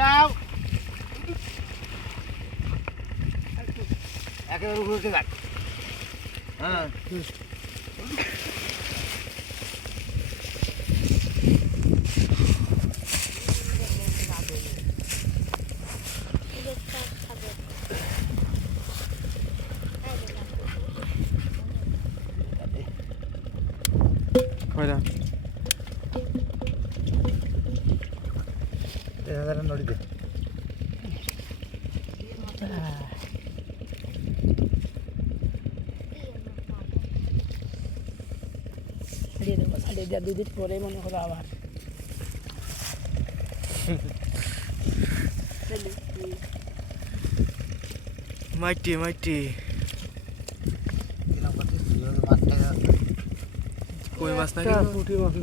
দাও একেবারে উপরে উঠে যাক। হ্যাঁ কয়টা নড়ি দে দিয়ে দেবো, ছাড়িয়ে দেওয়া 2 দিন পরে মনে করো আবার মাইটি মাইটি কই মাছ নাকি পুঁটি মাছ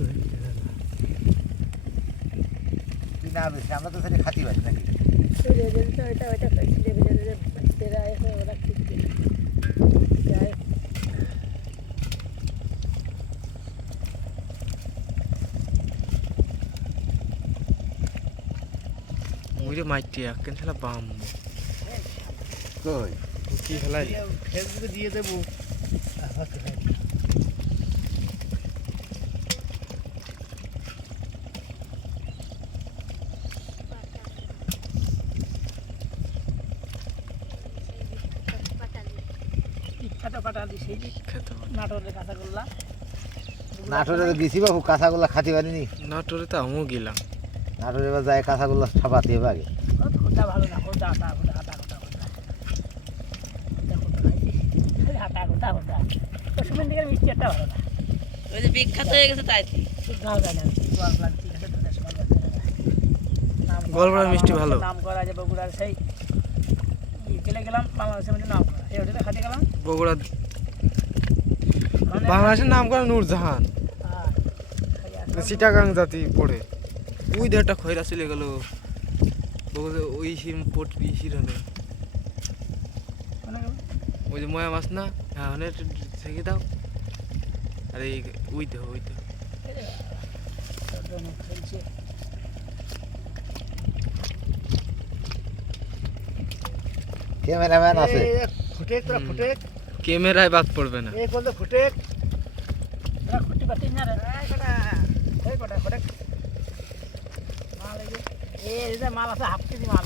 তুই না বেশি আমরা তো সেটা খাতি পারি নাকি মুইরে মাইটি কেন খেলা বাম কই কি খেলাই ফেসবুকে দিয়ে দেবো। বিখ্যাত পাটালি সেই বিখ্যাত নাটোরের কাঁচাগোল্লা নাটোরে গেছি বাবু কাঁচাগোল্লা খাতি পারিনি। নাটোরে তো আমিও গেলাম। নাটোরে এবার যায় কাঁচাগোল্লা ছাপাতে হবে আগে। খোদা ভালো না, খোদা আটা খোদা আটা খোদা খোদা আটা খোদা খোদা পশ্চিম দিকের মিষ্টি একটা ভালো না। ওই যে বিখ্যাত হয়ে গেছে তাই গাও যায় না গোয়াল লাগছে ঠিক আছে তোদের সময় গোয়ালপাড়ার মিষ্টি ভালো। নাম করা যে বগুড়ার সেই গেলে গেলাম বাংলাদেশের মধ্যে নাম করা এই হোটেলে খাতে গেলাম বগুড়া বাংলাদেশের নাম করা নূরজাহান চিটাগাং জাতি পড়ে ওই দেড়টা খয়রা চলে গেল ওই সিমপোর্ট বিশির হলে ওই যে ময়া মাছ না হ্যাঁ হলে থেকে দাও আরে ওই তো ক্যামেরাম্যান আছে ফুটেক তোরা ফুটেক ক্যামেরায় বাদ পড়বে না। এই বলতে ফুটেক তোরা ফুটি পাতিস না রে এই কটা ফুটেক মাল এই যে মাল আছে হাফ কেজি মাল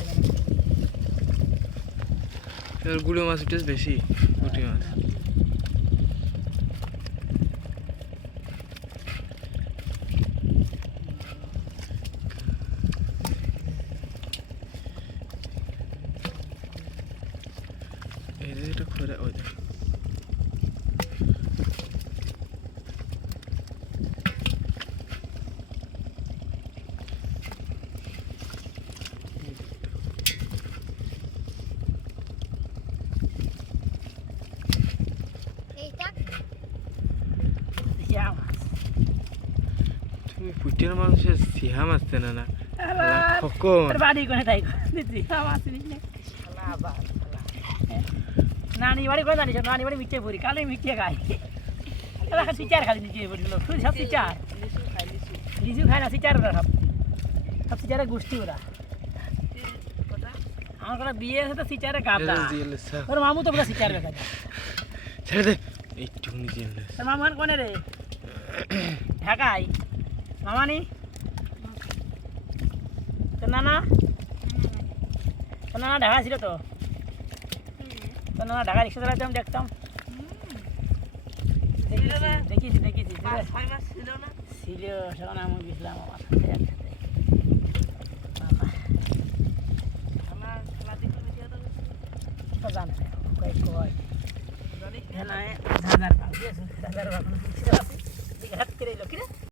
এর গুড়ো মাছ টেস্ট বেশি পুঁটি মাছ এই যে এটা খরা ওই দেখ তুমি পুটির মানুষের সিহা মাছ দেনা না খকন বাড়ি কোনে তাই দিদি আমার চিনিস না নানি বাড়ি কোনে জানিস নানি বাড়ি মিঠে পড়ি কালে মিঠে খাই এলাকা সিচার খালি নিচে পড়িল তুই সব সিচার লিচু খায় না সিচার ওরা সব সিচারে গোষ্ঠী ওরা আমার কোনো বিয়ে আছে তো সিচারে গাদা ওর মামু তো পুরো সিচার দেখা যায় ছেড়ে দে একটু নিজে তোর মামু কোনে রে ঢাকায় মামানি তোর নানা ঢাকা ছিল তো তোর নানা ঢাকা রিক্সা চালাতে আমি দেখতাম দেখিয়েছি ছিল সেখানে আমি গেছিলাম আমার সাথে একসাথে জানে কয় ধাজার পাল দিয়েছে ধাজার পাল হাত কেড়ে কিরে